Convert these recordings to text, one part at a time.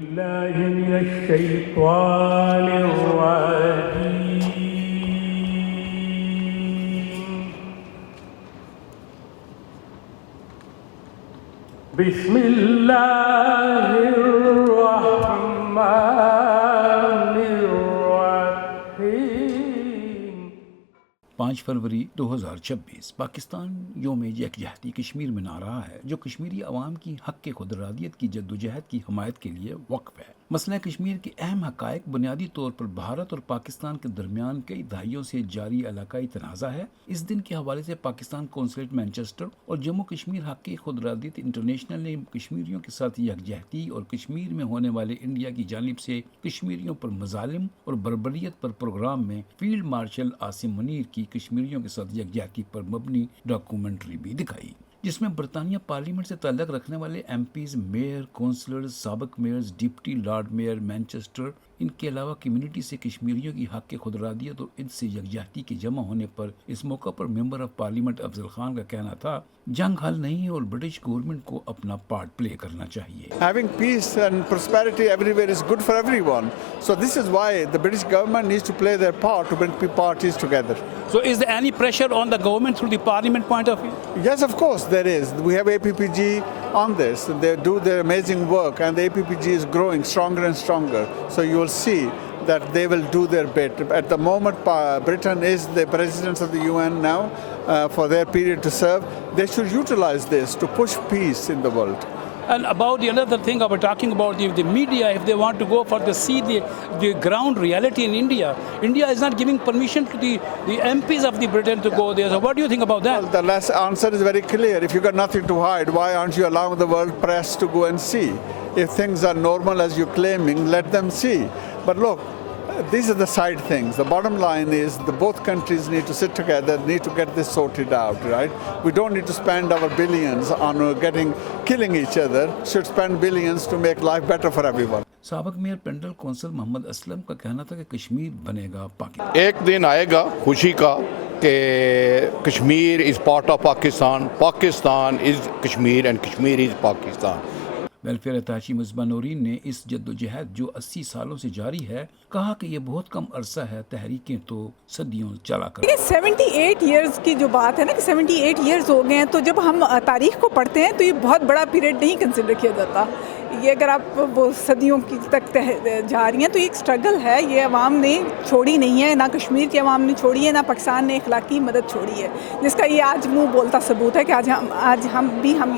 بالله من الشيطان الرجيم. بسم الله الرحمن الرحيم. 5 فروری 2026 پاکستان یوم یکجہتی کشمیر منا رہا ہے، جو کشمیری عوام کی حق خود ارادیت کی جدوجہد کی حمایت کے لیے وقف ہے۔ مسئلہ کشمیر کے اہم حقائق بنیادی طور پر بھارت اور پاکستان کے درمیان کئی دہائیوں سے جاری علاقائی تنازع ہے۔ اس دن کے حوالے سے پاکستان قونصلیٹ مانچسٹر اور جموں کشمیر حق خود ارادیت انٹرنیشنل نے کشمیریوں کے ساتھ یکجہتی اور کشمیر میں ہونے والے انڈیا کی جانب سے کشمیریوں پر مظالم اور بربریت پر پروگرام میں فیلڈ مارشل عاصم منیر کی کشمیریوں کے ساتھ یکجہتی پر مبنی ڈاکومنٹری بھی دکھائی، جس میں برطانیہ پارلیمنٹ سے تعلق رکھنے والے ایم پیز، میئر، کونسلرز، سابق mayors, deputy lord mayor Manchester, ان کے علاوہ کمیونٹی سے کشمیریوں کی حق خود ارادیت اور ان سے یکجہتی کے جمع ہونے پر اس موقع پر ممبر آف پارلیمنٹ افضل خان کا کہنا تھا، جنگ حل نہیں ہے اور برٹش گورنمنٹ کو اپنا پارٹ پلے کرنا چاہیے۔ Having peace and prosperity everywhere is good for everyone. So this is why the British government needs to play their part to bring parties together. So is there any pressure on the government through the parliament point of view? Yes, of course there is. We have APPG on this. They do their amazing work and the APPG is growing stronger and stronger. So you will see that they will do their bit. At the moment, Britain is the presidents of the UN now for their period to serve. They should utilize this to push peace in the world. And about the another thing we're talking about, the media, if they want to go for the ground reality in India, India is not giving permission to the MPs of the Britain to go there. So what do you think about that? Well, the last answer is very clear. If you got nothing to hide, why aren't you allowing the world press to go and see? If things are normal as you're claiming, let them see. But look, these are the side things. The bottom line is that both countries need to sit together, need to get this sorted out, right? We don't need to spend our billions on killing each other. Should spend billions to make life better for everyone. سابق mayor Pendle council محمد اسلم کا کہنا تھا کہ کشمیر بنے گا پاکستان۔ ایک دن آئے گا خوشی کا کہ Kashmir is part of Pakistan, Pakistan is Kashmir and Kashmir is Pakistan. Welfare attaché Misbah Noreen نے اس جدوجہد جو 80 سالوں سے جاری ہے کہا کہ یہ بہت کم عرصہ ہے، تحریکیں تو صدیوں چلا کر۔ 78 ایئرز کی جو بات ہے نا کہ 78 ایئرز ہو گئے ہیں، تو جب ہم تاریخ کو پڑھتے ہیں تو یہ بہت بڑا پیریڈ نہیں کنسیڈر کیا جاتا۔ یہ اگر آپ وہ صدیوں کی تک جا رہی ہیں تو یہ ایک اسٹرگل ہے، یہ عوام نے چھوڑی نہیں ہے، نہ کشمیر کی عوام نے چھوڑی ہے، نہ پاکستان نے اخلاقی مدد چھوڑی ہے، جس کا یہ آج منہ بولتا ثبوت ہے کہ آج ہم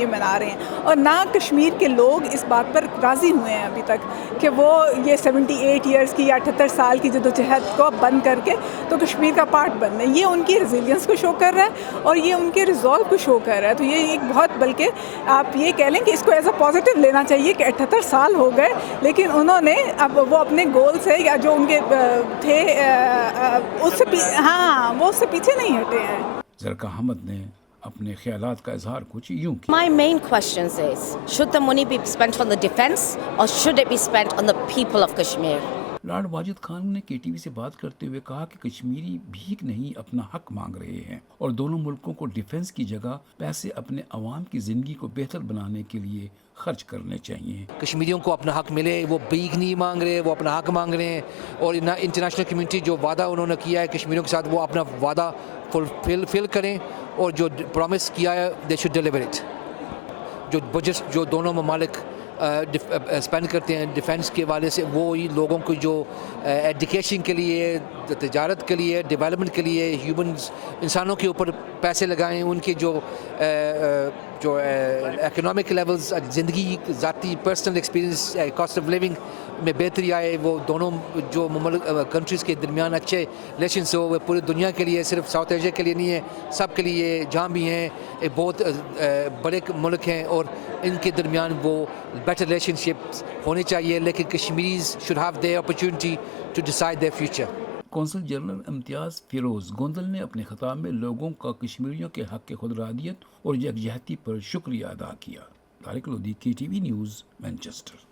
یہ منا رہے ہیں۔ اور نہ کشمیر کے لوگ اس بات پر راضی ہوئے ہیں ابھی تک کہ وہ یہ 78 ایئرز کی یا 78 سال کی جدوجہد کو بند کر کے تو کشمیر کا پارٹ بن رہے ہیں۔ یہ ان کی ریزیلینس کو شو کر رہا ہے اور یہ ان کے ریزولو کو شو کر رہا ہے۔ تو یہ ایک بہت، بلکہ آپ یہ کہہ لیں کہ اس کو ایز اے پازیٹیو لینا چاہیے کہ 78 سال ہو گئے لیکن انہوں نے اب وہ اپنے گول سے یا جو ان کے تھے اس سے وہ اس سے پیچھے نہیں ہٹے ہیں۔ زرکا احمد نے اپنے خیالات کا اظہار کچھ یوں کیا۔ My main question is, should the money be spent on the defence or should it be spent on the people of Kashmir? Lord Wajid Khan نے کے ٹی وی سے بات کرتے ہوئے کہا کہ کشمیری بھیک نہیں اپنا حق مانگ رہے ہیں اور دونوں ملکوں کو ڈیفنس کی جگہ پیسے اپنے عوام کی زندگی کو بہتر بنانے کے لیے خرچ کرنے چاہیے۔ کشمیریوں کو اپنا حق ملے، وہ بھیک نہیں مانگ رہے، وہ اپنا حق مانگ رہے ہیں، اور انٹرنیشنل کمیونٹی جو وعدہ انہوں نے کیا ہے کشمیریوں کے ساتھ وہ اپنا وعدہ فل کریں اور جو پرومس کیا ہے دے شوڈ ڈیلیور اٹ۔ جو بجٹ جو دونوں ممالک اسپینڈ کرتے ہیں ڈیفینس کے حوالے سے، وہ لوگوں کو جو ایجوکیشن کے لیے، تجارت کے لیے، ڈیولپمنٹ کے لیے، انسانوں کے اوپر پیسے لگائیں، ان کے جو اکنامک لیولز، زندگی، ذاتی personal experience, cost of living میں بہتری آئے، وہ دونوں جو کنٹریز کے درمیان اچھے ریلیشنس ہو، وہ پوری دنیا کے لیے، صرف ساؤتھ ایشیا کے لیے نہیں ہے، سب کے لیے جہاں بھی ہیں بہت بڑے ملک ہیں اور ان کے درمیان وہ بیٹر ریلیشن شپس ہونی چاہیے، لیکن Kashmiris should have their opportunity to decide their future. Consul general Imtiaz Feroz Gondal نے اپنے خطاب میں لوگوں کا کشمیریوں کے حق خود ارادیت اور یکجہتی پر شکریہ ادا کیا۔ Tariq Lodhi, KTV news, Manchester.